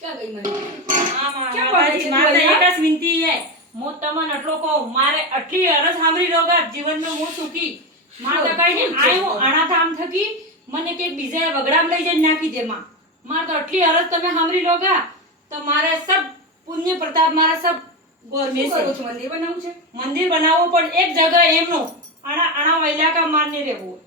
ક્યાં ગઈ મારી? હા માં ક્યાં માતાજી, પડે છે તું મારે અહીંયા? એક જ વિનંતી છે, હું તમને આટલો કહું, મારે આટલી અરજ સાંભળી લો કે જીવનમાં હું સુખી માતા કઈ ને આયો અનાથામ થકી મને કે બીજા વગડામ લઈ જઈને નાખી દે માં. મારે તો આટલી અરજ તમે સાંભળી લો કે તો મારે સબ પુણ્ય પ્રતાપ મારા સબ ગોરમે શું કરું છે. છું? મંદિર બનાવવું છે? મંદિર બનાવવું પણ એક જગ્યા એમનો આણા ઇલાકા માર ને રહેવું.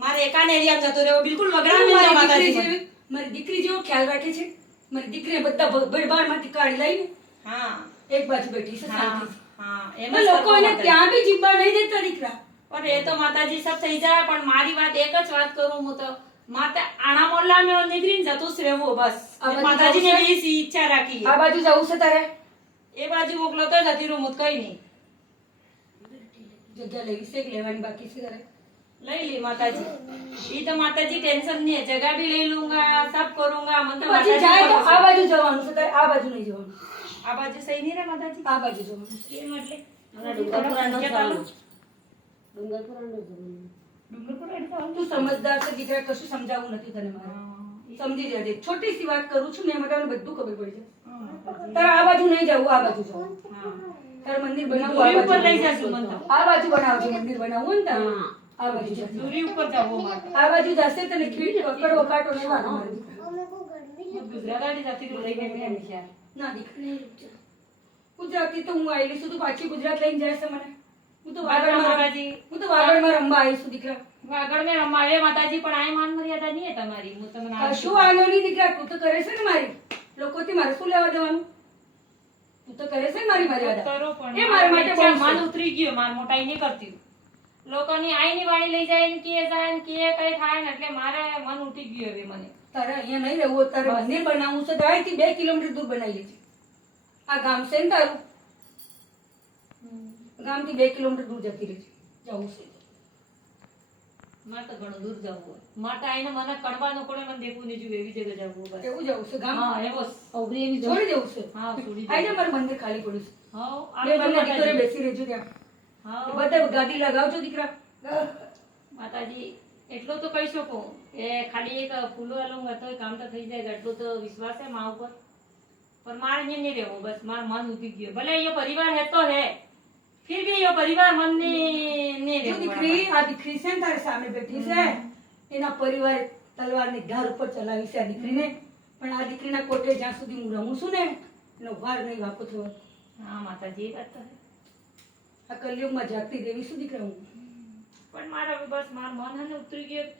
મારે એકાન એરિયા જતો રહેવો, બિલકુલ વગડામ નહીં મારી માતાજી દીકરી મને. જેવી- મારી દીકરી જેવો ખ્યાલ રાખે છે. મારી દીકરીને બધા બળબારમાંથી કાઢી લાવીને હા એક બાજુ બેઠી છે હા શાંતિથી. હા એમ પણ જ લોકો એને કરવું ત્યાં બી જીવવા નહીં દેતા દીકરા. પણ એ તો માતાજી સબ થઈ જાય, પણ મારી વાત એક જ વાત કરું હું તો માતા આણા મોલ્લા મે નીકળીને જતું જ રહેવું બસ. આ બાજુ માતાજીને જવું છે? બી સી ઈચ્છા રાખી આ બાજુ જવું છે તારે? એ બાજુ મોકલો તો જતી રહું, હું તો કઈ નહીં. જગ્યા લેવી છે કે લેવાની બાકી છે તારે? લઈ લી માતાજી, ઈ તો માતાજી ટેન્શન નહીં है, जगह भी ले लूंगा, सब करूंगा, मन तो પછી माताजी જાય તો भरोसे। આ બાજુ જવાનું છે તારે, આ બાજુ નહીં જવાનું. આ બાજુ સહી નહીં રે માતાજી, આ બાજુ જવાનું છે. કેમ એટલે મને ડુંગરપુરાનો કે જવાનું. તાલું? ડુંગરપુરાનો જવાનું. ડુંગરપુરા એટલે આવું? તું સમજદાર છે દીકરા, કશું સમજાવવું નથી તને મારે. હા, સમજી જજે. છોટી સી વાત કરું છું ને એમાં તને બધું ખબર પડી જાય. હા, માતાજી. તારે આ બાજુ નહીં જવું, આ બાજુ જવું. હા. તારે મંદિર બનાવવું, દોરી આ ઉપર બાજુ. લઈ જાશું મને તો. આ બાજુ બનાવજે, મંદિર બનાવવું ને તારે. હા. આ બાજુ જજે. દોરી ઉપર જવું મારે. આ બાજુ જશે તને ખીટ કકડો કાંટો નહીં વાગે મારે દીકરા. હું ગુજરાતી જતી રહું, લઈ ગઈ મેં વિચાર. ના દીકરા, ગુજરાતી તો હું આવેલી છું, તું પાછી ગુજરાત લઈને જાય છે મને. હું તો વાગડમાં માતાજી. હું તો વાગડમાં રમવા આવી છું દીકરા. આગળ મેં રમાડે માતાજી, પણ આ માન મર્યાદા નહીં હે તમારી. હું તમને આ શું આનો નહીં દીકરા, તું તો કરે છે ને મારી. લોકોથી મારે શું લેવા દેવાનું? તું તો કરે છે ને મારી મર્યાદા. કરો પણ એ મારા માટે બહુ છે. મન ઉતરી ગયો, માર મોટાઈ નહીં કરતી. લોકોની આઈની વાણી લઈ જાય ને કે જાય ને કે કઈ થાય ને એટલે મારે મન ઉઠી ગયું હવે મને. તારે અહીંયા નહીં રહેવું, તારે મંદિર બનાવવું છે તો અહીંથી 2 કિલોમીટર દૂર બનાવી લેજે. આ ગામ છે ને તારું, ગામથી 2 કિલોમીટર દૂર જતી રહેજે. જવું છે મારે તો ઘણું દૂર જવું હોય. માટે આઈને મને કડવાનું પડે, મને દેખવું નહીં જોઈએ, એવી જગ્યાએ જવું બસ. એવું જવું છે ગામ. હા એવો જ. અવરી એવી જવું. છોડી દેવું છે. હા છોડી આઈ દે. જા, મારું મંદિર ખાલી પડ્યું છે. હાઉ, બે આપણે બંને દીકરીઓ માતાજી. બેસી રહેજો ત્યાં. હાઉ, બધા ગાદી લગાવજો દીકરા. માતાજી એટલું તો કહી શકું કે ખાલી એક ફૂલો આલું તો કામ તો થઈ જાય, એટલું તો વિશ્વાસ છે મા ઉપર. પણ મારે અહીંયા નહીં રહેવું, બસ મારું મન ઉઠી ગયું. ભલે એ પરિવાર હે તો હે, ફિર ભી એ પરિવાર મન ને નહીં જો રહેવું. દીકરી, આ દીકરી છે ને તારી સામે બેઠી છે, એના પરિવારે તલવારની ધાર ઉપર ચલાવી છે આ દીકરીને. પણ આ દીકરીના કોટે જ્યાં સુધી હું રમું છું ને, એનો વાર નહીં વાંકો થયો. હા માતાજી એ વાત તો છે. આ કલયુગમાં જાગતી દેવી શું દીકરા હું. પણ મારે હવે બસ મારું મન હે ને ઉતરી ગયું.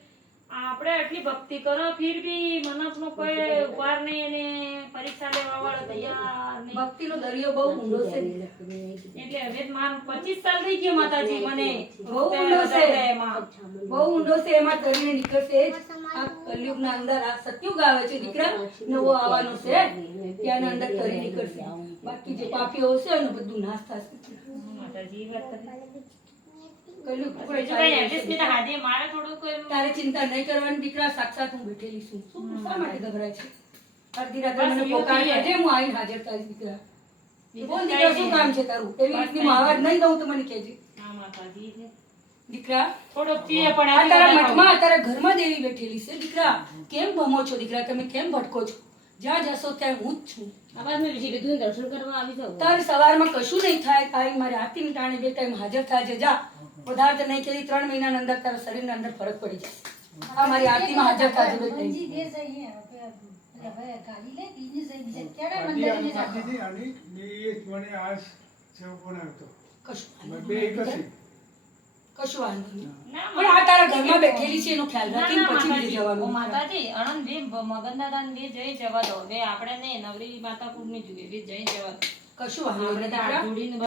આપણે આટલી ભક્તિ કરો ફિર બી મનસનો કોઈ ઉપાર નહીં, અને પરીક્ષા લેવા વાળો તૈયાર નહીં. ભક્તિનો દરિયો બહુ ઊંડો છે. એટલે હવે મારું 25 સાલ થઈ ગયો માતાજી મને. બહુ ઊંડો છે. એમાં. બહુ ઊંડો છે, એમાં તરીને નીકળશે એ જ. આ કલયુગના અંદર આ સતયુગ આવે છે દીકરા, નવો આવવાનો છે, ત્યાંના અંદર તરી નીકળશે. બાકી જે પાપીઓ હશે એનું બધું નાશ થશે. માતાજી એ વાત તો છે. કલયુગ બીજું કોઈ કઈ ચાલી adjust જશે. નહીં થાય. હાજે મારે થોડુંક એમ તારે ચિંતા નહીં કરવાની દીકરા, સાક્ષાત હું બેઠેલી છું. શું શા માટે ગભરાય છે? અડધી રાત્રે બસ મને એવું પોકાર કહીએ. કરજે, હું આવીને હાજર તારી દીકરા. બીજું બોલ કઈ દીકરા, શું નહીં. કામ છે તારું? એવી બસ રીતની કઈ મહાવત નહીં દઉં તો મને કહેજે. હા માતાજી છે. દીકરા, થોડોક છીએ પણ આ એવી તારા બધા મઠમાં, તારા ઘરમાં દેવી બેઠેલી છે દીકરા. કેમ ભમો છો દીકરા, તમે કેમ ભટકો છો? જ્યાં જશો ત્યાં હું જ છું. આ બાદ મેં વિશે કીધું ને દર્શન કરવા આવી જાઉં. તારે સવારમાં કશું નહીં થાય, તારી મારી આરતી ટાણે 2 ટાઈમ હાજર થાય છે. જા, વધારે તો નહીં કહેતી, 3 મહિનાની અંદર તારા શરીરના અંદર ફરક પડી જશે. આ મારી આરતીમાં હાજર થાય છે 2 ટાઈમ. દીદી અને મને આજ સેવ બનાવતો કશું વાંધો બે નહીં. એક જ છે. કશું વાંધો નહીં. ના, પણ આ તારા ઘરમાં બેઠેલી છે એનો ખ્યાલ ના, રાખીને ના, પછી બીજે માતાજી. જવાનું. ઓ માતાજી આણંદ બે મગનદાદા ને બે જઈ જવા દો. હવે આપણે ને નવરી માતા કુળ ને જોઈએ, બે જઈ જવા દો. કશું વાંધો આપણે નહીં તો હાથ દીકરા. જોડીને